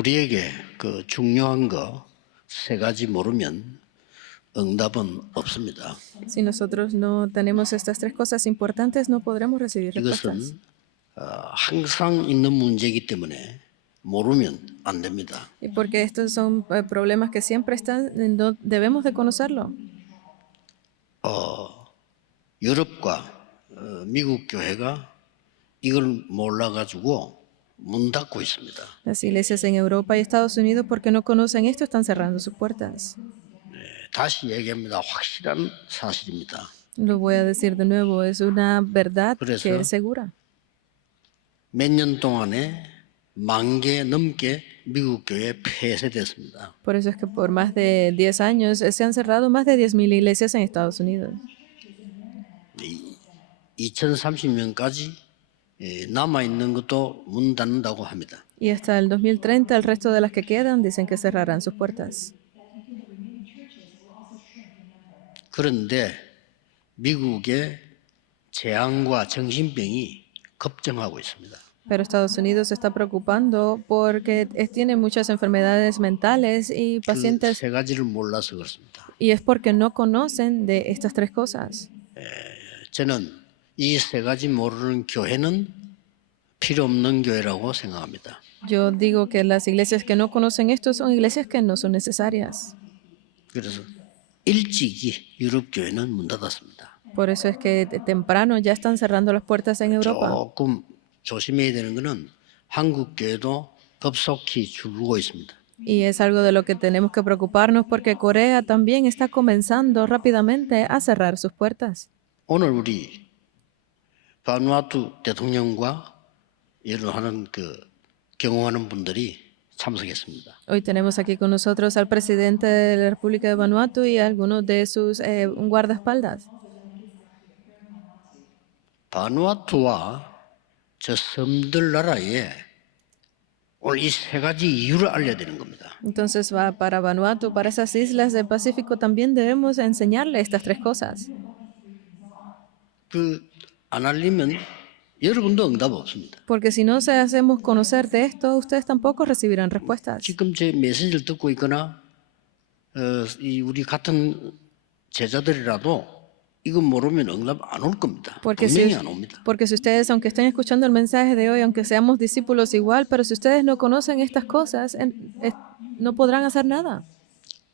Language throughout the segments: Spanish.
우리에게 그 중요한 거 세 가지 모르면 응답은 없습니다. Si nosotros no tenemos estas tres cosas importantes, no podremos recibir respuestas. 이것은 항상 있는 문제이기 때문에 모르면 안 됩니다. Y porque estos son problemas que siempre están, no debemos de conocerlo. 유럽과 미국 교회가 이걸 몰라가지고 문 닫고 있습니다. Las iglesias en Europa y Estados Unidos, porque no conocen esto, están cerrando sus puertas. 다시 얘기합니다. 확실한 사실입니다. Lo voy a decir de nuevo, es una verdad 그래서 que es segura. 몇 년 동안에 10,000개 넘게 미국 교회 폐쇄됐습니다. Por eso es que por más de 10 años se han cerrado más de 10,000 iglesias en Estados Unidos. 2030년까지 남아 있는 것도 문 닫는다고 합니다. Y hasta el 2030 el resto de las que quedan dicen que cerrarán sus puertas. 그런데 미국의 재앙과 정신병이 급증하고 있습니다. Pero Estados Unidos se está preocupando porque tiene muchas enfermedades mentales y 그 pacientes, 세 가지를 몰라서 그렇습니다. y es porque no conocen de estas tres cosas. 저는 이 세 가지 모르는 교회는 필요 없는 교회라고 생각합니다. Yo digo que las iglesias que no conocen esto son iglesias que no son necesarias. 그래서 일찍이 유럽 교회는 문 닫았습니다. Por eso es que temprano ya están cerrando las puertas en Europa. 조금 조심해야 되는 것은 한국 교회도 급속히 줄고 있습니다. Y es algo de lo que tenemos que preocuparnos porque Corea también está comenzando rápidamente a cerrar sus puertas. 오늘 우리 바누아투 대통령과 일을 하는 경험하는 분들이 참석했습니다. Hoy tenemos aquí con nosotros al presidente de la República de Vanuatu y algunos de sus guardaespaldas. 바누아투와 저 섬들 나라에 오늘 이 세 가지 이유를 알려야 되는 겁니다. Entonces, va para Vanuatu, para esas islas del Pacífico, también debemos enseñarle estas tres cosas. 안 알리면 여러분도 응답 없습니다. Porque si no se hacemos conocer de esto, ustedes tampoco recibirán respuestas. 지금 제 메시지를 듣고 있거나 우리 같은 제자들이라도 이거 모르면 응답 안 올 겁니다. 분명히 안 옵니다. Porque si ustedes, aunque estén escuchando el mensaje de hoy, aunque seamos discípulos igual, pero si ustedes no conocen estas cosas, no podrán hacer nada.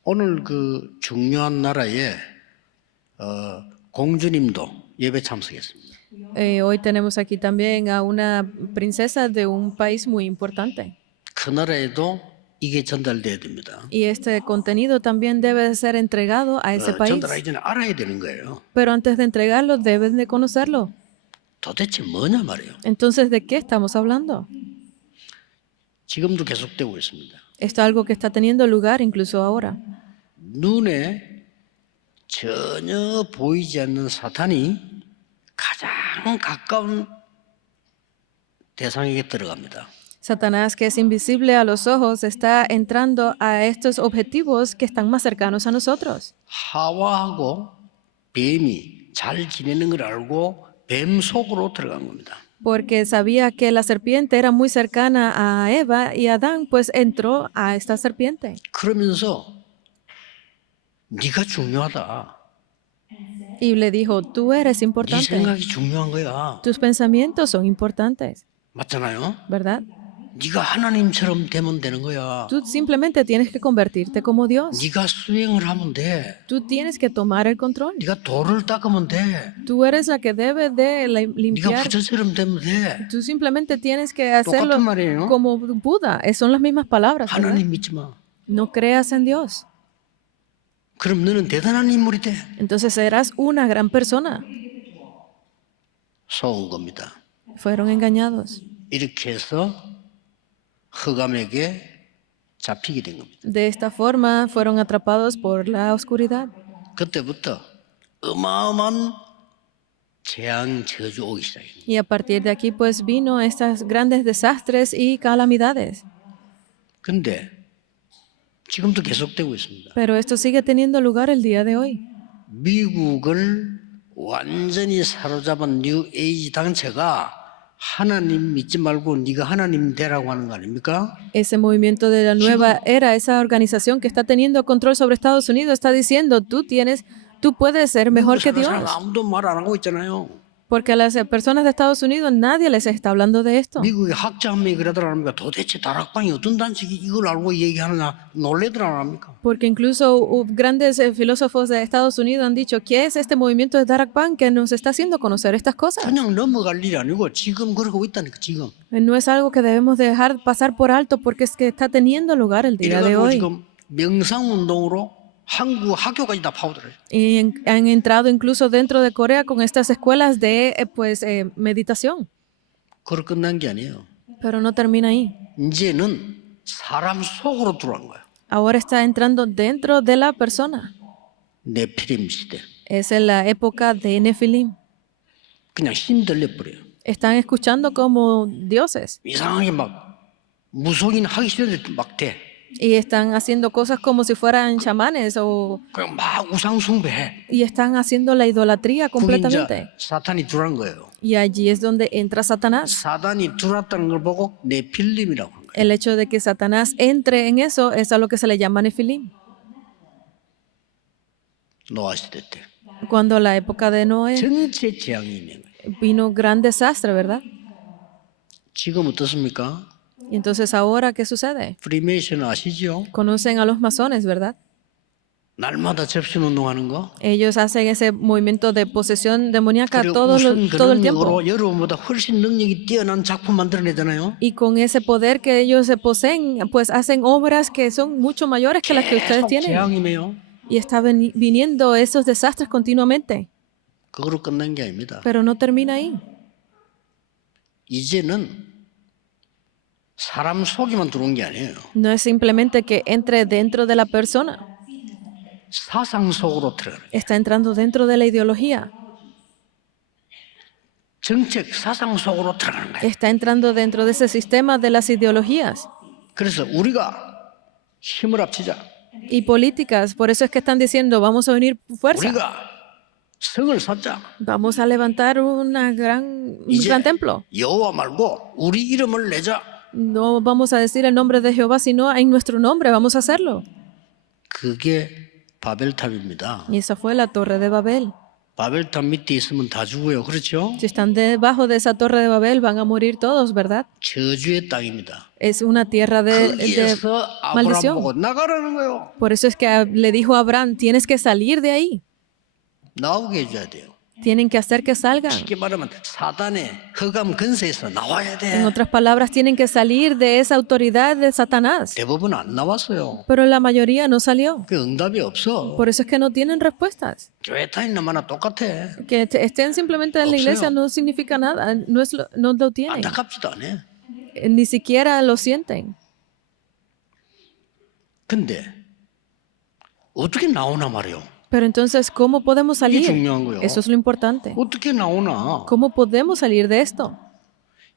오늘 그 중요한 나라에 공주님도 예배 참석했습니다. Hoy tenemos aquí también a una princesa de un país muy importante. 그 나라에도 이게 전달돼야 됩니다. Y este contenido también debe ser entregado a ese país. 전달하기 전에 알아야 되는 거예요. Pero antes de entregarlo, deben de conocerlo. 도대체 뭐냐 말이에요. Entonces, ¿de qué estamos hablando? 지금도 계속되고 있습니다. Esto es algo que está teniendo lugar incluso ahora. 눈에 전혀 보이지 않는 사탄이 가장 가까운 대상에게 들어갑니다. Satanás, que es invisible a los ojos, está entrando a estos objetivos que están más cercanos a nosotros. 하와하고 뱀이 잘 지내는 걸 알고 뱀 속으로 들어간 겁니다. Porque sabía que la serpiente era muy cercana a Eva y Adán pues entró a esta serpiente. 그러면서 네가 중요하다. Y le dijo, tú eres 네 importante. 생각이 중요한 거야. Tus pensamientos son importantes, 맞잖아요. ¿verdad? 네가 하나님처럼 되면 되는 거야. Tú simplemente tienes que convertirte como Dios. 네가 수행을 하면 돼. Tú tienes que tomar el control. 네가 돌을 닦으면 돼. Tú eres la que debe de 네가 limpiar. 부처처럼 되면 돼. Tú simplemente tienes que hacerlo 똑같은 말이에요. como Buda. Son las mismas palabras, ¿verdad? 하나님 믿지 마. No creas en Dios. 그럼 너는 대단한 인물이 돼. Entonces serás una gran persona. 속은 겁니다. Fueron engañados. 이렇게 해서 흑암에게 잡히게 된 겁니다. De esta forma fueron atrapados por la oscuridad. 그때부터 어마어마한 재앙 저주 오기 시작합니다. Y a partir de aquí pues vino estos grandes desastres y calamidades. 근데 지금도 계속되고 있습니다. Pero esto sigue teniendo lugar el día de hoy. 미국을 완전히 사로잡은 뉴 에이지 단체가 하나님 믿지 말고 네가 하나님 되라고 하는 거 아닙니까? Ese movimiento de la nueva era, esa organización que está teniendo control sobre Estados Unidos, está diciendo, tú puedes ser mejor que 미국 사는 Dios. 사람 아무도 말 안 하고 있잖아요. Porque a las personas de Estados Unidos nadie les está hablando de esto. 미국의 학자 한 명이 그러더랍니까? 도대체 다락방이 어떤 단식이 이걸 알고 얘기하느냐 놀래더랍니까? Porque incluso grandes filósofos de Estados Unidos han dicho, ¿qué es este movimiento de Darakpan que nos está haciendo conocer estas cosas? 그냥 넘어갈 일이 아니고 지금 그러고 있다니까 지금. No es algo que debemos dejar pasar por alto porque es que está teniendo lugar el día de 이래가지고 hoy. 지금 명상운동으로 한국 학교까지 다 파고들어요. Y han entrado incluso dentro de Corea con estas escuelas de meditación. 그걸 끝난 게 아니에요. Pero no termina ahí. 이제는 사람 속으로 들어간 거예요. Ahora está entrando dentro de la persona. 네피림 시대. Es en la época de Nefilim. 그냥 힘 들려버려요. Están escuchando como dioses. 이상하게 막 무속인 하기 싫은데 막 돼. Y están haciendo cosas como si fueran chamanes 그냥 막 우상 숭배해. y están haciendo la idolatría 그게 completamente. 이제 사탄이 들어간 거예요. Y allí es donde entra Satanás. 사단이 들어왔다는 걸 보고 네필림이라고 하는 거예요. El hecho de que Satanás entre en eso es a lo que se le llama Nefilim. 노아 시대 때 Cuando la época de Noé 전체 재앙이 있는 거예요. vino gran desastre, ¿verdad? 지금 어떻습니까? Y entonces ahora, ¿qué sucede? 프리메이션 아시죠? Conocen a los masones, ¿verdad? 날마다 접신 운동하는 거. Ellos hacen ese movimiento de posesión demoníaca 그리고 todo 무슨 그 el tiempo. 능력으로 여러분보다 훨씬 능력이 뛰어난 작품 만들어내잖아요. Y con ese poder que ellos se poseen, pues hacen obras que son mucho mayores que las que ustedes 계속 tienen. 재앙이me요. Y está viniendo esos desastres continuamente. 그거로 끝난 게 아닙니다. Pero no termina ahí. 이제는 사람 속에만 들어온 게 아니에요. No es simplemente que entre dentro de la persona. 사상 속으로 들어가요. Está entrando dentro de la ideología. 정책 사상 속으로 들어가는 거예요. Está entrando dentro de ese sistema de las ideologías 그래서 우리가 힘을 합치자. y políticas. Por eso es que están diciendo, vamos a unir fuerza. 우리가 성을 쌓자. Vamos a levantar un 이제 gran templo. 여호와 말고 우리 이름을 내자. No vamos a decir el nombre de Jehová, sino en nuestro nombre vamos a hacerlo. 그게 바벨탑입니다. Y esa fue la torre de Babel. 바벨탑 밑에 있으면 다 죽어요. 그렇죠? Si están debajo de esa torre de Babel, van a morir todos, ¿verdad? 저주의 땅입니다. Es una tierra de 거기에서 아브라함 maldición. 보고 나가라는 거예요. Por eso es que le dijo a Abraham, tienes que salir de ahí. 나오게 해줘야 돼요. Tienen que hacer que salgan. 쉽게 말하면 사단의 흑암 근세에서 나와야 En 돼. otras palabras, tienen que salir de esa autoridad de Satanás. 대부분 안 나왔어요. Pero la mayoría no salió. 그 응답이 없어. Por eso es que no tienen respuestas. 교회 다니는 놈하나 똑같아. Que estén simplemente en la iglesia no significa nada. No lo tienen. 안타깝지도 않아. Ni siquiera lo sienten. 근데 어떻게 나오나 말이요. Pero entonces, ¿cómo podemos 이게 salir? 중요한 거예요. Eso es lo importante. 어떻게 나오나? ¿Cómo podemos salir de esto?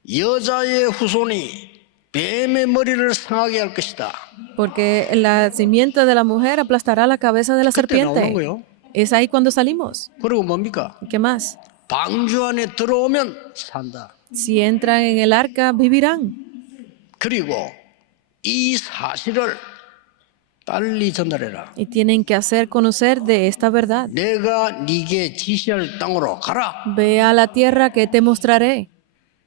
여자의 후손이 뱀의 머리를 상하게 할 것이다. Porque la simiente de la mujer aplastará la cabeza de la 그때 나오는 serpiente. 거예요. Es ahí cuando salimos. 그리고 뭡니까? ¿Qué más? 방주 안에 들어오면 산다. Si entran en el arca, vivirán. 그리고 이 사실을 빨리 전달해라. Y tienen que hacer conocer de esta verdad. 내가 네게 지시할 땅으로 가라. Ve a la tierra que te mostraré.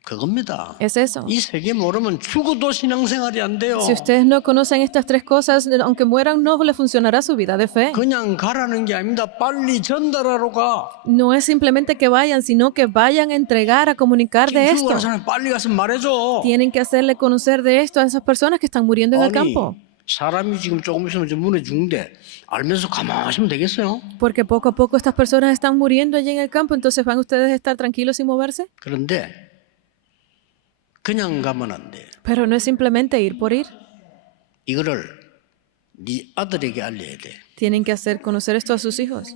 그겁니다. Es eso. 이 세 개 모르면 죽어도 신앙생활이 안 돼요. Si ustedes no conocen estas tres cosas, aunque mueran, no les funcionará su vida de fe. 그냥 가라는 게 아닙니다. 빨리 전달하러 가. No es simplemente que vayan, sino que vayan a entregar, a comunicar de 지금 esto. 죽어가는 사람 빨리 가서 말해줘. Tienen que hacerle conocer de esto a esas personas que están muriendo en el campo. 사람이 지금 조금 있으면 좀 문에 죽는데 알면서 가만히 있으면 되겠어요? Porque poco a poco estas personas están muriendo allí en el campo, entonces ¿van ustedes a estar tranquilos sin moverse? 그런데 그냥 가면 안 돼. Pero no es simplemente ir por ir. 이거를 네 아들에게 알려야 돼. Tienen que hacer conocer esto a sus hijos.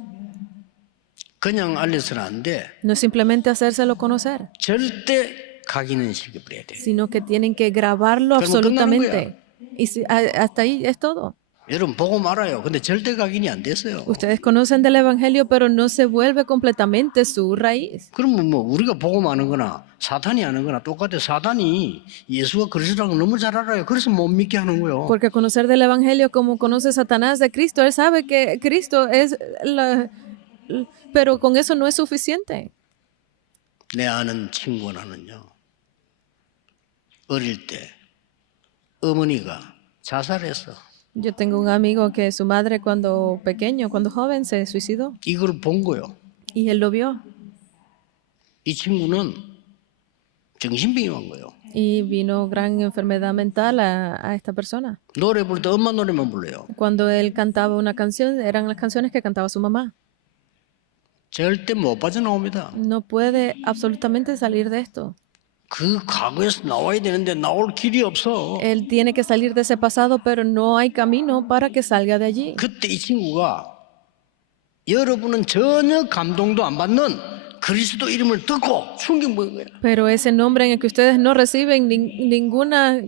그냥 알려서는 안 돼. No es simplemente hacérselo conocer, 절대 각인은 시켜버려야 돼. sino que tienen que grabarlo 그러면 끝나는 absolutamente. Y hasta ahí es todo. 여러분 보고 말아요. 근데 절대 각인이 안 됐어요. Ustedes conocen del Evangelio, pero no se vuelve completamente su raíz. 그러면 뭐 우리가 보고 마는 거나 사탄이 하는 거나 똑같아요. 사탄이 예수가 그리스도라는 걸 너무 잘 알아요. 그래서 못 믿게 하는 거예요. Porque conocer del Evangelio como conoce Satanás de Cristo, él sabe que Cristo es pero con eso no es suficiente. 내 아는 친구 하나는요. 어릴 때 어머니가 자살했어. Yo tengo un amigo que su madre cuando pequeño, cuando joven, se suicidó. 이걸 본 거예요. Y él lo vio. 이 친구는 정신병이 온 거예요. Y vino gran enfermedad mental a esta persona. 노래 부를 때 엄마 노래만 불러요. Cuando él cantaba una canción, eran las canciones que cantaba su mamá. 절대 못 빠져나옵니다. No puede absolutamente salir de esto. 그 과거에서 나와야 되는데 나올 길이 없어. Él tiene que salir de ese pasado, pero no hay camino para que salga de allí. 그때 이 친구가 여러분은 전혀 감동도 안 받는 그리스도 이름을 듣고 충격 먹은 거야. Pero ese nombre en el que ustedes no reciben ninguna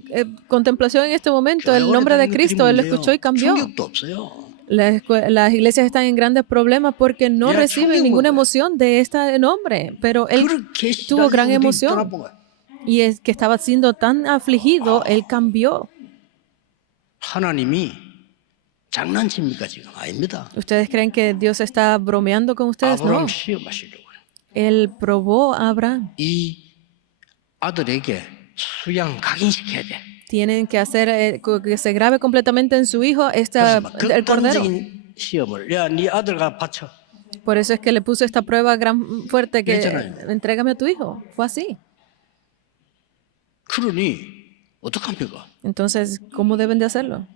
contemplación en este momento, el nombre de Cristo, él lo escuchó y cambió. 충격도 없어요. Las iglesias están en grandes problemas porque no reciben ninguna emoción de este nombre, pero él 그렇게 tuvo gran 시달리는 emoción. 떠나본 거야. Y es que estaba siendo tan afligido, él cambió. 하나님이 장난칩니까 지금? 아닙니다. ¿Ustedes creen que Dios está bromeando con ustedes? No. 아브라함 시험하시려고요. Él probó a Abraham. 이 아들에게 수양 각인시켜야 돼. Tienen que hacer que se grabe completamente en su hijo 그래서 막 el cordero. 극단적인 시험을 야, 네 아들가 바쳐. Por eso es que le puso esta prueba gran fuerte que 그랬잖아요. entrégame a tu hijo. Fue así. 그러니 어떡합니까? Entonces, ¿cómo deben de hacerlo?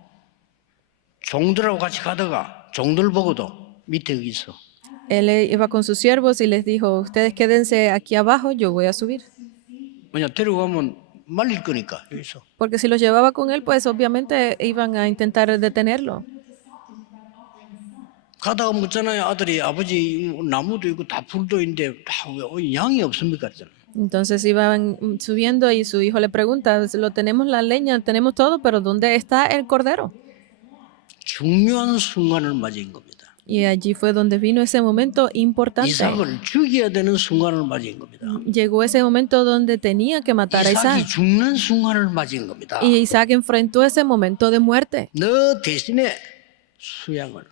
종들하고 같이 가다가 종들 보고도 밑에 여기 있어. Él iba con sus siervos y les dijo, ustedes quédense aquí abajo, yo voy a subir. 뭐냐 데려가면 말릴 거니까 여기 있어. Porque si los llevaba con él, pues obviamente iban a intentar detenerlo. 가다가 묻잖아요. 아들이 아버지 나무도 있고 다 풀도 있는데 다 왜 양이 없습니까? 그러잖아. Entonces iban subiendo y su hijo le pregunta, lo tenemos la leña, tenemos todo, pero ¿dónde está el cordero? 중요한 순간을 맞이한 겁니다. Y allí fue donde vino ese momento importante. 이삭을 죽여야 되는 순간을 맞이한 겁니다. Llegó ese momento donde tenía que matar a 이삭이 Isaac. 죽는 순간을 맞이한 겁니다. Y Isaac enfrentó ese momento de muerte. 너 대신에 수양을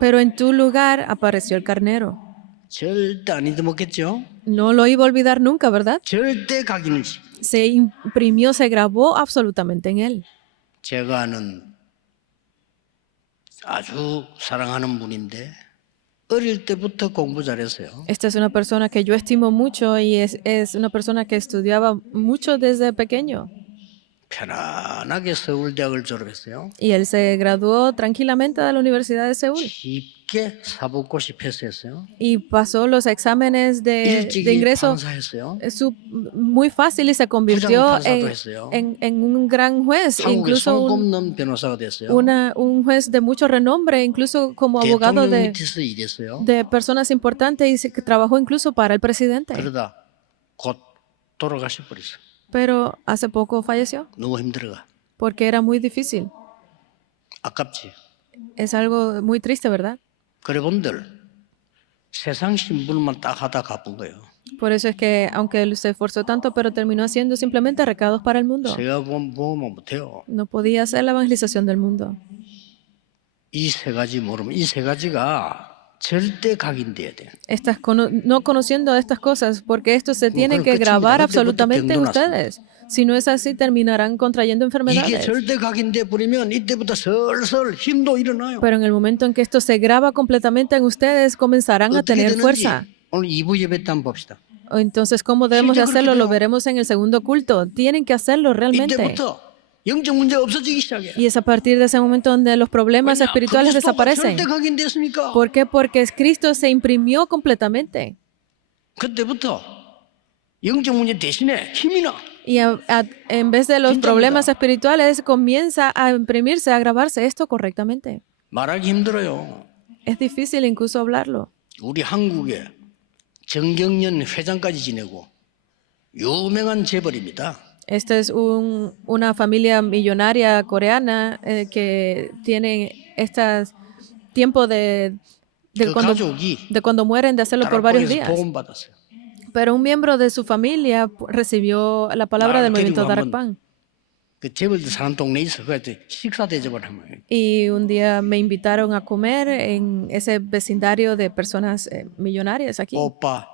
Pero en tu lugar apareció el carnero. 절대 안 잊어먹겠죠? No lo iba a olvidar nunca, ¿verdad? 절대 각인을 Se imprimió, se grabó absolutamente en él. 제가 아는 아주 사랑하는 분인데 어릴 때부터 공부 잘했어요. Esta es una persona que yo estimo mucho y es una persona que estudiaba mucho desde pequeño. 편안하게 서울대학을 졸업했어요. Y él se graduó tranquilamente de la Universidad de Seúl. 쉽게 사법고시 패스했어요. Y pasó los exámenes de 일찍이 ingreso 판사했어요. muy fácil y se convirtió 부장판사도 했어요. en un gran juez, 한국의 incluso 손꼽는 변호사가 됐어요. un juez de mucho renombre, incluso como abogado 대통령 밑에서 일했어요. de personas importantes y que trabajó incluso para el presidente. 그러다 곧 돌아가셔 버렸어. Pero hace poco falleció 너무 힘들어가. porque era muy difícil. 아깝지. Es algo muy triste, ¿verdad? 그래 본들 세상 신분만 딱 하다 갚은 거예요. Por eso es que, aunque él se esforzó tanto, pero terminó haciendo simplemente recados para el mundo. 제가 보면 못해요. No podía hacer la evangelización del mundo. 이 세 가지 모르면 이 세 가지가 절대 각인돼야 돼. No conociendo estas cosas, porque esto se tiene 그럼 que 끝입니다. grabar 그때부터 absolutamente en 병도 ustedes. Si no es así, terminarán contrayendo 이게 enfermedades. 절대 각인돼 버리면 이때부터 슬슬 힘도 일어나요. Pero en el momento en que esto se graba completamente en ustedes, comenzarán a 어떻게 tener 되는지 fuerza. 오늘 2부 예배 때 한번 봅시다. Entonces, ¿cómo debemos de 실제 hacerlo? 그렇게 Lo 돼요. veremos en el segundo culto. Tienen que hacerlo realmente. 이때부터 영적 문제가 없어지기 시작해요. Y es a partir de ese momento donde los problemas 왜냐? espirituales 그리스도가 desaparecen. 절대 각인됐으니까. ¿Por qué? Porque Cristo se imprimió completamente. 그때부터 영적 문제 대신에 힘이 나. Y en vez de los 진짜입니다. problemas espirituales, comienza a imprimirse, a grabarse esto correctamente. 말하기 힘들어요. Es difícil incluso hablarlo. 우리 한국에 정경련 회장까지 지내고 유명한 재벌입니다. Esta es una familia millonaria coreana que tiene este tiempo 그 가족이 de cuando mueren de hacerlo por varios 다락방에서 días. 복음받았어요. Pero un miembro de su familia recibió la palabra del movimiento Darakpan. 그 재벌들 사는 동네에 있어. 그래서 식사 대접을 한 거예요. Y un día me invitaron a comer en ese vecindario de personas millonarias aquí. 오빠,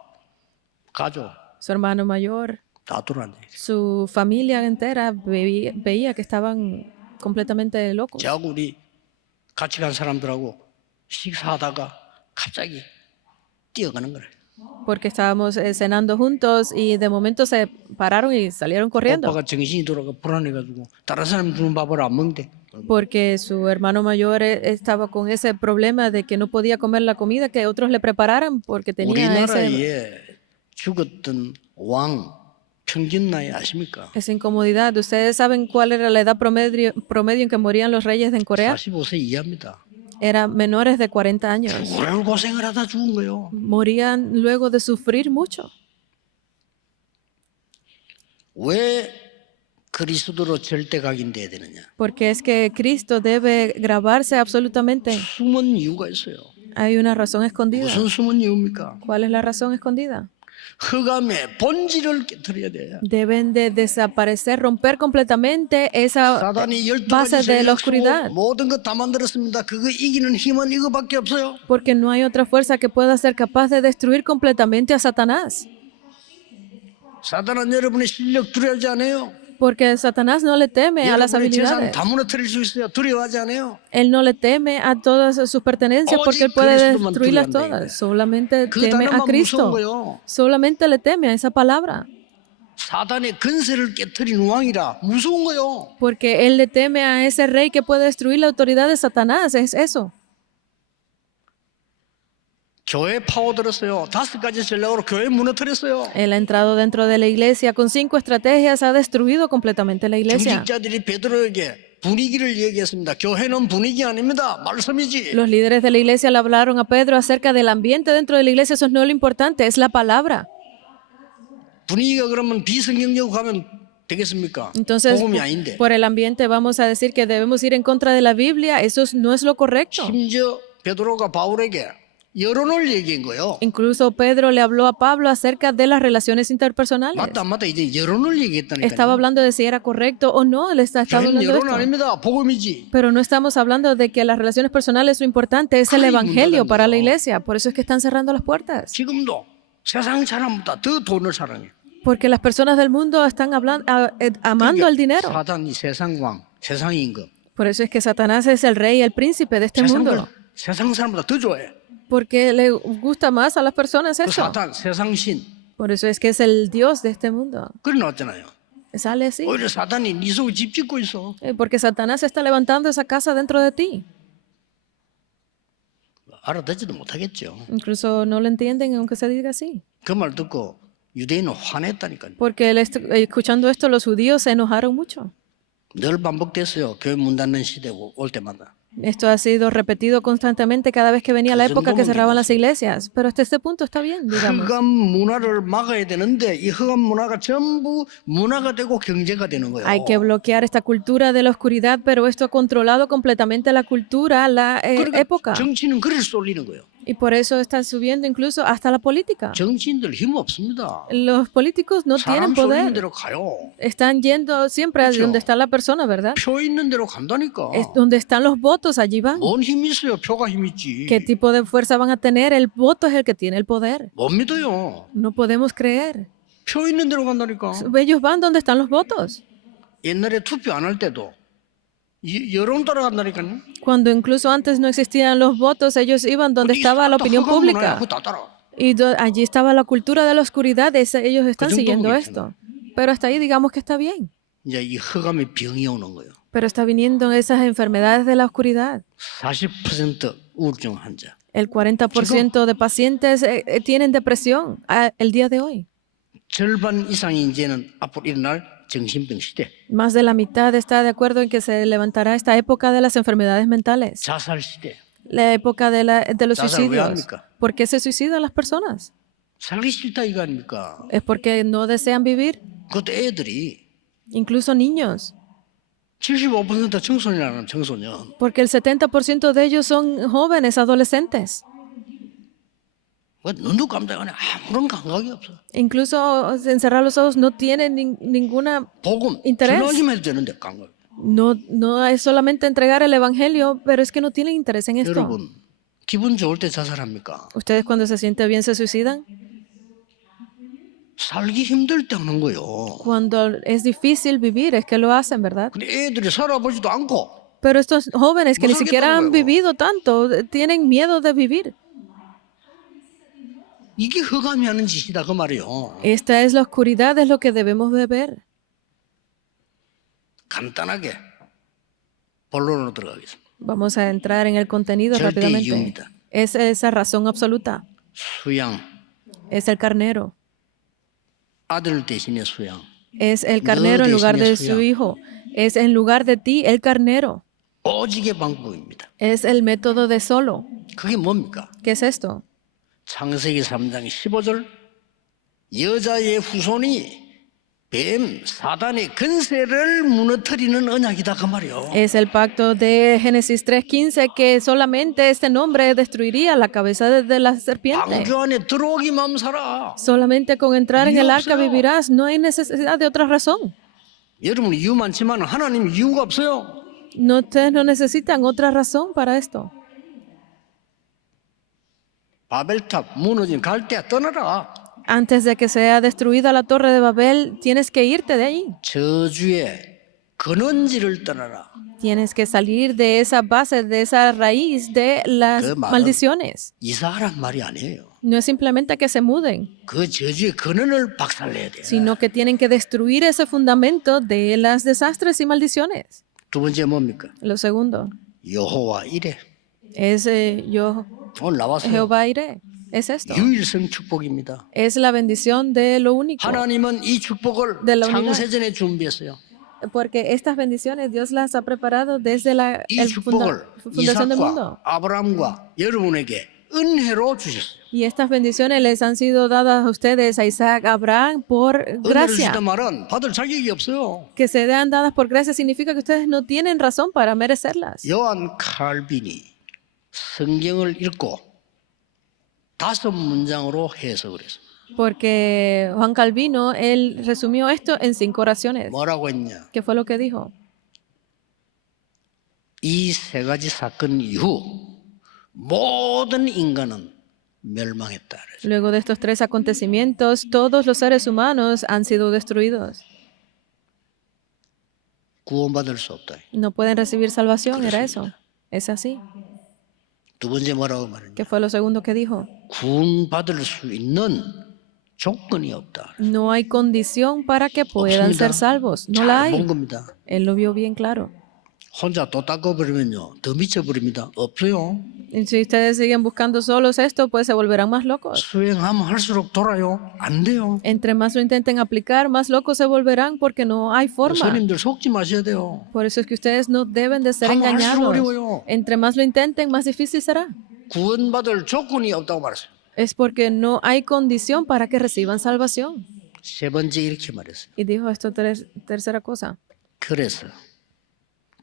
가족 Su hermano mayor, 다 돌아왔네. su familia entera veía que estaban completamente locos. 저하고 우리 같이 간 사람들하고 식사하다가 갑자기 뛰어가는 거예요. Porque estábamos cenando juntos y de momento se pararon y salieron corriendo. 오빠가 정신이 돌아가 불안해가지고 다른 사람 주는 밥을 안 먹대. Porque su hermano mayor estaba con ese problema de que no podía comer la comida que otros le prepararan porque tenía 우리나라에 죽었던 왕 평균 나이 아십니까? esa incomodidad. ¿Ustedes saben cuál era la edad promedio en que morían los reyes en Corea? 45세 이하입니다. Eran menores de 40 años. 오늘 고생을 하다 죽은 거요. Morían luego de sufrir mucho. 왜 그리스도로 절대 각인돼야 되느냐? Porque es que Cristo debe grabarse absolutamente. 숨은 이유가 있어요. Hay una razón escondida. 무슨 숨은 이유입니까? ¿Cuál es la razón escondida? 흑암의 본질을 깨뜨려야 돼요. Deben de desaparecer, romper completamente esa 사단이 base 12가지 de la 세력 oscuridad. 모든 것 다 만들었습니다. 그거 이기는 힘은 이거밖에 없어요. Porque no hay otra fuerza que pueda ser capaz de destruir completamente a Satanás. 사단은 여러분의 실력 두려워하지 않아요. Porque Satanás no le teme a las 여러분의 재산 habilidades. 다 무너뜨릴 수 있어요. 두려워하지 않아요. Él no le teme a todas sus pertenencias porque él puede destruirlas todas. Solamente 그 teme a 단어만 무서운 Cristo. 거요. Solamente le teme a esa palabra. 사단의 근세를 깨뜨린 왕이라 무서운 거요. Porque él le teme a ese rey que puede destruir la autoridad de Satanás. Es eso. 교회 파고들었어요. 5가지 전략으로 교회 무너뜨렸어요. Él ha entrado dentro de la iglesia con 5 estrategias, ha destruido completamente la iglesia. 중직자들이 베드로에게 분위기를 얘기했습니다. 교회는 분위기 아닙니다. 말씀이지. Los líderes de la iglesia le hablaron a Pedro acerca del ambiente dentro de la iglesia. Eso no es lo importante, es la palabra. 분위기가 그러면 비성경적으로 가면 되겠습니까? Entonces, 복음이 아닌데. por el ambiente vamos a decir que debemos ir en contra de la Biblia. Eso no es lo correcto. 심지어 베드로가 바울에게 여론을 얘기한 거예요. Incluso Pedro le habló a Pablo acerca de las relaciones interpersonales. 맞다 안 맞다 이제 여론을 얘기했다니까요. Estaba hablando de si era correcto o no. Él estaba 교회는 hablando de 여론 esto. 아닙니다. 복음이지. Pero no estamos hablando de que las relaciones personales lo importante es el Ay, evangelio mundaland요. para la iglesia. Por eso es que están cerrando las puertas. 지금도 세상 사람보다 더 돈을 사랑해. Porque las personas del mundo están amando el dinero. 사단이 세상 왕, 세상 임금. Por eso es que Satanás es el rey, el príncipe de este mundo. 세상 사람보다 더 좋아해. Porque le gusta más a las personas 그 eso. 사단, 세상 신. Por eso es que es el Dios de este mundo. 그래 나왔잖아요. Sale así. 오히려 사단이 네 속에 집 짓고 있어. Porque Satanás está levantando esa casa dentro de ti. 알아듣지도 못하겠죠. Incluso no lo entienden aunque se diga así. 그 말 듣고 유대인은 화냈다니까요. Porque escuchando esto los judíos se enojaron mucho. 늘 반복됐어요. 교회 문 닫는 시대 올 때마다. Esto ha sido repetido constantemente cada vez que venía la época que cerraban las iglesias. Pero hasta este punto está bien, digamos. 흑암 문화를 막아야 되는데 이 흑암 문화가 전부 문화가 되고 경제가 되는 거예요. Hay que bloquear esta cultura de la oscuridad, pero esto ha controlado completamente la cultura, la época. 정치는 그래서 쏠리는 거예요. Y por eso está subiendo incluso hasta la política. 정치인들 힘 없습니다. Los políticos no tienen 사람 쏠리는 poder. 대로 가요. Están yendo siempre a 그렇죠. donde está la persona, ¿verdad? 표 있는 대로 간다니까. Es donde están los votos, allí van. 뭔 힘이 있어요? 표가 힘 있지. ¿Qué tipo de fuerza van a tener? El voto es el que tiene el poder. 못 믿어요. No podemos creer. 표 있는 대로 간다니까. Ellos van donde están los votos. 옛날에 투표 안 할 때도 여론 따라간다니까요. Cuando incluso antes no existían los votos, ellos iban donde estaba la opinión pública. Y allí estaba la cultura de la oscuridad. Ellos están siguiendo esto. Pero hasta ahí digamos que está bien. 이제 이 흑암의 병이 오는 거예요. Pero está viniendo esas enfermedades de la oscuridad. 40% 우울증 환자. El 40% de pacientes tienen depresión el día de hoy. 절반 이상이 이제는 앞으로 일어날 정신병 시대. Más de la mitad está de acuerdo en que se levantará esta época de las enfermedades mentales. 자살 시대. La época de los 자살 왜 suicidios. 합니까? ¿Por qué se suicidan las personas? 살기 싫다 이거 아닙니까? ¿Es porque no desean vivir? 그것도 애들이 incluso niños, 75% 청소년이라는 청소년. porque el 70% de ellos son jóvenes, adolescentes. 눈도 깜짝 안 해. 아무런 감각이 없어. Incluso encerrar los ojos no tienen ninguna 복음 interés. 전하기만 해도 되는데 감각. No es solamente entregar el evangelio, pero es que no tienen interés en esto. 여러분, 기분 좋을 때 자살합니까? ¿Ustedes cuando se sienten bien se suicidan? 살기 힘들 때 하는 거요. Cuando es difícil vivir es que lo hacen, ¿verdad? 근데 애들이 살아보지도 않고 Pero estos jóvenes que ni No siquiera han salgan, vivido tanto, tienen miedo de vivir. 이게 흑암이 하는 짓이다 그 말이요. Esta es la oscuridad, es lo que debemos de ver. 간단하게 본론으로 들어가겠습니다. Vamos a entrar en el contenido 절대 rápidamente. 이유입니다. Es esa razón absoluta. 수양, Es el carnero. 아들 대신에 수양. Es el carnero en lugar de su hijo. Es en lugar de ti el carnero. 오직의 방법입니다. Es el método de solo. 그게 뭡니까? ¿Qué es esto? 창세기 3장 15절 여자의 후손이 뱀 사단의 근세를 무너뜨리는 언약이다 그 말이요. Es el pacto de Génesis 3:15 que solamente este nombre destruiría la cabeza de la serpiente. 방주 안에 들어오기만 살아. Solamente con entrar en el arca 없어요. vivirás. No hay necesidad de otra razón. 여러분 이유 많지만 하나님 이유가 없어요. No, ustedes no necesitan otra razón para esto. 바벨탑 무너진 갈대 떠나라. Antes de que sea destruida la torre de Babel, tienes que irte de allí. 저주의 근원지를 떠나라. Tienes que salir de esa base, de esa raíz de las 그 말은 maldiciones. 이사하란 말이 아니에요. No es simplemente que se muden, 그 저주의 근원을 박살내야 돼. sino que tienen que destruir ese fundamento de las desastres y maldiciones. 두 번째 뭡니까? Lo segundo 여호와 이래. es yo, 오늘 나왔어요. Jehová iré. Es esto. 유일성 축복입니다. Es la bendición de lo único. 하나님은 이 축복을 De la unidad. 창세전에 준비했어요. Porque estas bendiciones Dios las ha preparado desde la 이 축복을 fundación del mundo. 이삭과 아브라함과 여러분에게 은혜로 주셨어요. Y estas bendiciones les han sido dadas a ustedes, a Isaac, a Abraham, por 은혜를 gracia. 주다 말은 받을 자격이 없어요. Que se sean dadas por gracia significa que ustedes no tienen razón para merecerlas. 요한 칼빈이 성경을 읽고 5문장으로 해석을 했어요. Porque Juan Calvino, él resumió esto en 5 oraciones. 뭐라고 했냐? ¿Qué fue lo que dijo? 이 세 가지 사건 이후 모든 인간은 멸망했다. 그랬어요. Luego de estos 3 acontecimientos, todos los seres humanos han sido destruidos. 구원받을 수 없다. No pueden recibir salvación, era eso. Es así. 두 번째 뭐라고 말했냐? ¿Qué fue lo segundo que dijo? 구원받을 수 있는 조건이 없다. No hay condición para que puedan ser salvos. No la 잘 본 hay. 겁니다. Él lo vio bien claro. 혼자 또 닦아버리면요 더 미쳐버립니다. 없어요. Y si ustedes siguen buscando solos esto, pues se volverán más locos. 수행하면 할수록 돌아요. 안 돼요. Entre más lo intenten aplicar, más locos se volverán porque no hay forma. 선생님들 속지 마셔야 돼요. Por eso es que ustedes no deben de ser Jamás engañados. 어려워요. Entre más lo intenten, más difícil será. 구원받을 조건이 없다고 말했어요. Es porque no hay condición para que reciban salvación. 세 번째 이렇게 말했어요. Y dijo esto tercera cosa. 그래서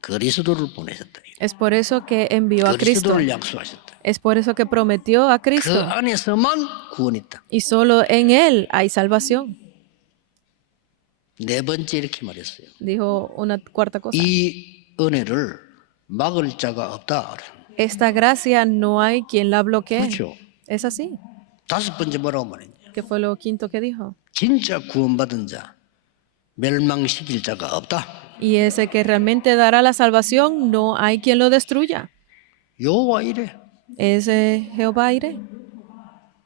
그리스도를 보내셨다. Es por eso que envió a Cristo. 그리스도를 약속하셨다. Es por eso que prometió a 그 Cristo. 안에서만 구원이 있다. Y solo en Él hay salvación. 네 번째 이렇게 말했어요. Dijo una cuarta cosa. 이 은혜를 막을 자가 없다. Esta gracia no hay quien la bloquee. 그렇죠. Es así. 다섯 번째 뭐라고 말했냐? ¿Qué fue lo quinto que dijo? 진짜 구원받은 자 멸망시킬 자가 없다. Y ese que realmente dará la salvación, no hay quien lo destruya. 여호와 이래. Es Jehová iré.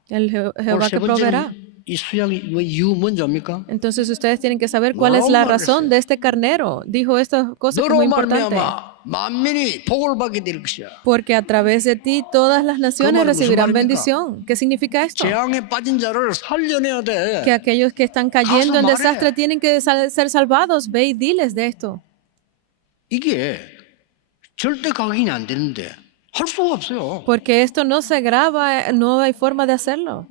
El Jehová que 세 proveerá. 번째는 이 수양이 뭐 이유 뭔지 압니까? Entonces ustedes tienen que saber cuál es la razón de este carnero. Dijo estas cosas que es 너로 muy importante. 말미암아 만민이 복을 받게 될 것이야. Porque a través de ti todas las naciones ¿Cómo? recibirán ¿Musulmán? bendición. ¿Qué significa esto? 재앙에 빠진 자를 살려내야 돼. Que aquellos que están cayendo en 가서 desastre 말해. tienen que ser salvados. Ve y diles de esto. 이게 절대 각인이 안 되는데 할 수가 없어요. Porque esto no se graba, no hay forma de hacerlo.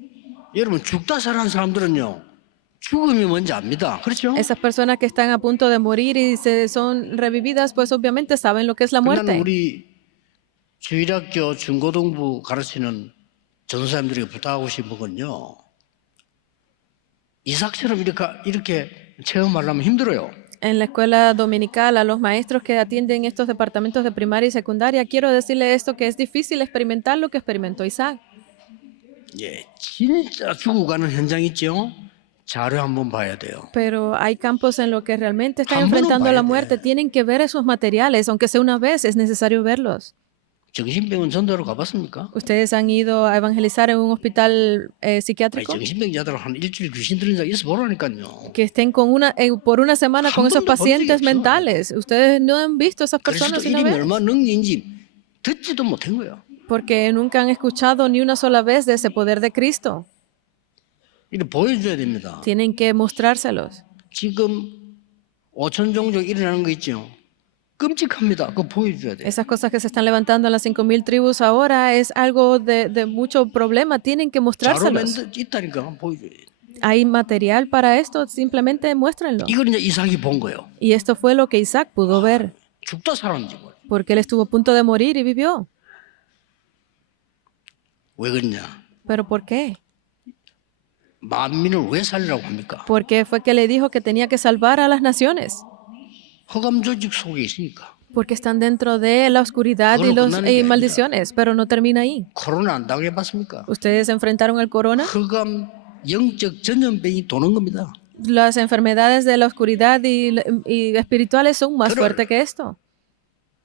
여러분 죽다 살아난 사람들은요 죽음이 뭔지 압니다. 그렇죠? Esas personas que están a punto de morir y son revividas, pues obviamente saben lo que es la 나는 muerte. 우리 주일학교 중고등부 가르치는 전도사님들에게 부탁하고 싶은 건요. 이삭처럼 이렇게 체험하려면 힘들어요. En la escuela dominical, a los maestros que atienden estos departamentos de primaria y secundaria, quiero decirle esto, que es difícil experimentar lo que experimentó Isaac. 예, 진짜 죽어가는 현장 있죠? 자료 한번 봐야 돼요. Pero hay campos en los que realmente están 한 번은 enfrentando a la 봐야 muerte. 돼. Tienen que ver esos materiales, aunque sea una vez, es necesario verlos. 정신병원 전도하러 가봤습니까? ¿Ustedes han ido a evangelizar en un hospital 아니, psiquiátrico? 정신병자들 한 일주일 귀신 들린 적 있어 보라니까요. Que estén por una semana con 한 esos 번도 본 적이 pacientes 없어. mentales. Ustedes no han visto a esas 그리스도 personas una 이름이 vez. 얼마나 능력인지 듣지도 못한 거예요. Porque nunca han escuchado ni una sola vez de ese poder de Cristo. 이렇게 보여줘야 됩니다. Tienen que mostrárselos. 지금 5천 종족 일어나는 거 있죠? 끔찍합니다. 그거 보여줘야 돼요. Esas cosas que se están levantando en las 5,000 tribus ahora es algo de mucho problema. Tienen que 자료 mostrárselos. 있다니까 보여줘야 돼요. Hay material para esto, simplemente muéstrenlo. 이걸 이제 이삭이 본 거예요. Y esto fue lo que Isaac pudo ver, 죽다 살았는지 몰라. porque él estuvo a punto de morir y vivió. 왜 그러냐? ¿Pero por qué? 만민을 왜 살리라고 합니까? Porque fue que le dijo que tenía que salvar a las naciones, 허감 조직 속에 있으니까. porque están dentro de la oscuridad y maldiciones, pero no termina ahí. 코로나 안 당해봤습니까? ¿Ustedes se enfrentaron al corona? 흑암 영적 전염병이 도는 겁니다. Las enfermedades de la oscuridad y espirituales son más fuertes que esto.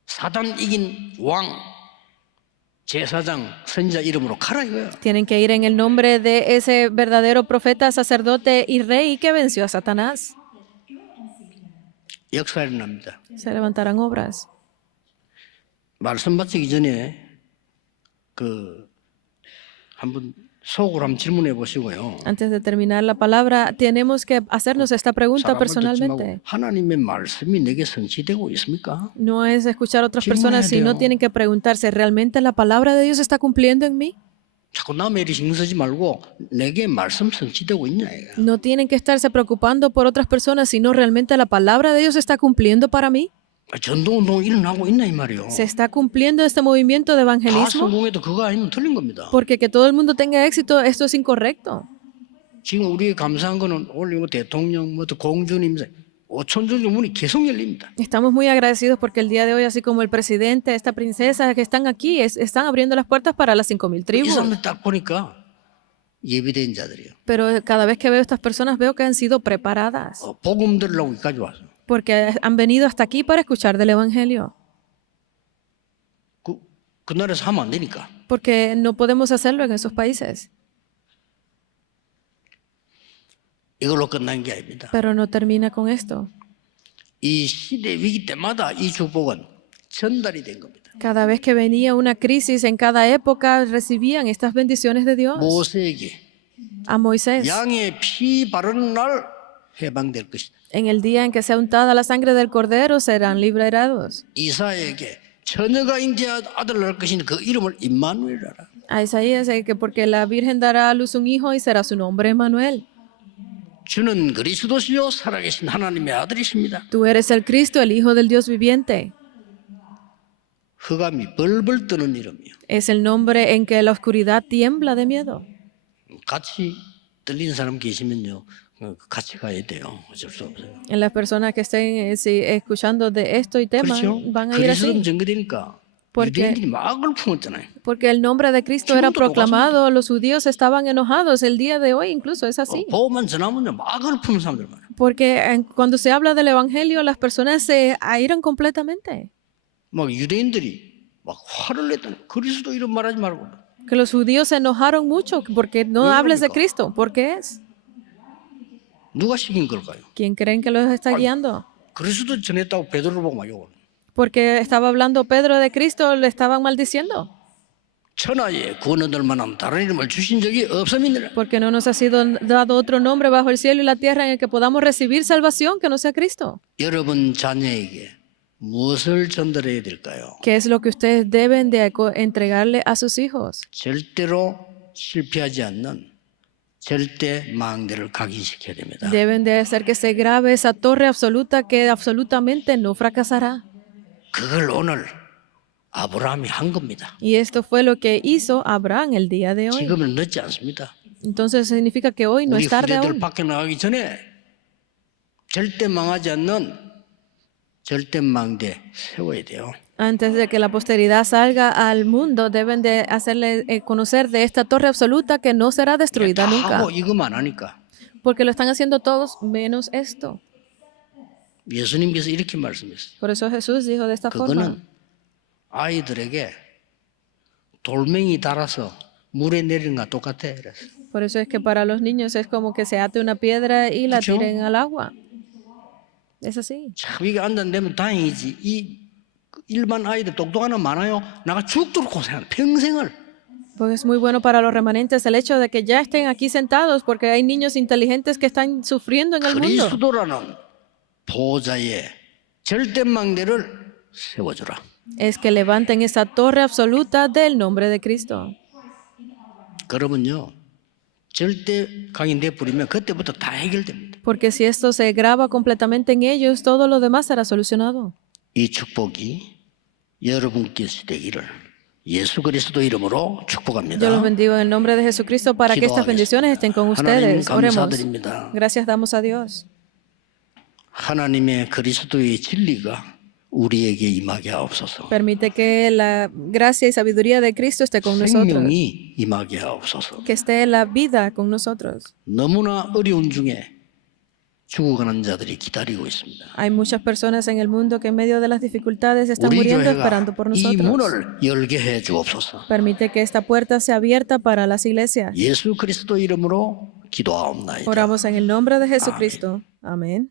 사단 이긴 왕, 제사장, 선지자 이름으로 가라 이거야. Tienen que ir en el nombre de ese verdadero profeta, sacerdote y rey que venció a Satanás. 역사 일어납니다. Se levantarán obras. 말씀 마치기 전에 한번 속으로 한번 질문해 보시고요. Antes de terminar la palabra, tenemos que hacernos esta pregunta 사람을 듣지 말고 personalmente. 하나님의 말씀이 내게 성취되고 있습니까? No es escuchar a otras personas, sino tienen que preguntarse, ¿realmente la palabra de Dios se está cumpliendo en mí? 자꾸 남의 일이 신경 쓰지 말고 내게 말씀 성취되고 있냐 이거. No tienen que estarse preocupando por otras personas, sino realmente la palabra de Dios se está cumpliendo para mí. 전도운동 일어나고 있나 이 말이요. ¿Se está cumpliendo este movimiento de 다 evangelismo? 성공해도 그거 아니면 틀린 겁니다. Porque que todo el mundo tenga éxito, esto es incorrecto. 지금 우리 감사한 거는 오늘 대통령, 공주님, 5천 종족 문이 계속 열립니다. Estamos muy agradecidos porque el día de hoy, así como el presidente, esta princesa que están aquí, están abriendo las puertas para las 5,000 이 tribus. 사람들 딱 보니까 예비된 자들이에요. Pero cada vez que veo estas personas veo que han sido preparadas 복음 들으려고 여기까지 왔어. porque han venido hasta aquí para escuchar del Evangelio. 그 나라에서 하면 안 되니까. Porque no podemos hacerlo en esos países. 이걸로 끝난 게 아닙니다. Pero no termina con esto. 이 시대 위기 때마다 이 축복은 전달이 된 겁니다. Cada vez que venía una crisis en cada época, recibían estas bendiciones de Dios. 모세에게 A Moisés, 양의 피 바르는 날 해방될 것이다. en el día en que sea untada la sangre del cordero, serán liberados. 이사야에게 처녀가 잉태한 아들을 낳을 것이니 그 이름을 임마누엘이라. A Isaías, que porque la Virgen dará a luz un hijo y será su nombre Emmanuel. 주는 그리스도시요 살아계신 하나님의 아들이십니다. Tú eres el Cristo, el Hijo del Dios viviente. 흑암이 벌벌 뜨는 이름이요. Es el nombre en que la oscuridad tiembla de miedo. 같이 들리는 사람 계시면요, 같이 가야 돼요. 어쩔 수 없어요. En las personas que estén escuchando de esto y temas, 그렇죠? van a ir 그리스도는 así. 전개되니까 porque, 유대인들이 막을 품었잖아요. porque el nombre de Cristo era proclamado, los judíos estaban enojados. El día de hoy incluso es así. 보험만 전하면요 막을 품는 사람들 많아요. Porque cuando se habla del evangelio, las personas se airan completamente. 막 유대인들이 막 화를 냈더니 그리스도 이름 말하지 말고. Que los judíos se enojaron mucho porque no hables de Cristo. ¿Por qué es? 누가 시킨 걸까요? ¿Quién creen que los está guiando? 그리스도 전했다고 베드로를 보고 막 욕을. Porque estaba hablando Pedro de Cristo, le estaban maldiciendo. 천하에 구원 얻을 만한 다른 이름을 주신 적이 없음이니라. Porque no nos ha sido dado otro nombre bajo el cielo y la tierra en el que podamos recibir salvación que no sea Cristo. 여러분 자녀에게 무엇을 전달해야 될까요? ¿Qué es lo que ustedes deben de entregarle a sus hijos? 절대로 실패하지 않는 절대 망대를 각인시켜야 됩니다. Deben de hacer que se grabe esa torre absoluta que absolutamente no fracasará. 그걸 오늘 아브라함이 한 겁니다. Y esto fue lo que hizo Abraham el día de hoy. 지금은 늦지 않습니다. Entonces significa que hoy no 우리 es tarde 후대들 aún. 밖에 나가기 전에 절대 망하지 않는 절대 망대 세워야 돼요. Antes de que la posteridad salga al mundo, deben de hacerle conocer de esta torre absoluta que no será destruida 다 nunca. 하고 이거만 하니까 Porque lo están haciendo todos menos esto. 예수님께서 이렇게 말씀했어요. Por eso Jesús dijo de esta forma. 그거는 아이들에게 돌멩이 달아서 물에 내리는 거 똑같아. 그랬어요. Por eso es que para los niños es como que se ate una piedra y la 그렇죠? tiren al agua. Es así. 참 이게 안 된다면 다행이지. 이 일반 아이들 똑똑한 애 많아요. 나가 죽도록 고생한 평생을. Pues es muy bueno para los remanentes el hecho de que ya estén aquí sentados porque hay niños inteligentes que están sufriendo en el mundo. 그리스도라는 보좌의 절대망대를 세워주라. Es que levanten esa torre absoluta del nombre de Cristo. 그러면요. 절대 강인돼 버리면 그때부터 다 해결됩니다. Porque si esto se graba completamente en ellos, todo lo demás será solucionado. 이 축복이 여러분께서 되기를 예수 그리스도 이름으로 축복합니다. Yo los bendigo en el nombre de Jesucristo para que estas bendiciones estén con 하나님 ustedes. Oremos. 감사드립니다. Gracias damos a Dios. 하나님의 그리스도의 진리가 우리에게 임하게 하옵소서. Permite que la gracia y sabiduría de Cristo esté con nosotros. 생명이 임하게 하옵소서. Que esté la vida con nosotros. 너무나 어려운 중에 죽어가는 자들이 기다리고 있습니다. Hay muchas personas en el mundo que en medio de las dificultades están 우리 muriendo 교회가 esperando por 이 nosotros. 문을 열게 해 주옵소서. Permite que esta puerta sea abierta para las iglesias. 예수 그리스도 이름으로 기도하옵나이다. Oramos en el nombre de Jesucristo. Amén.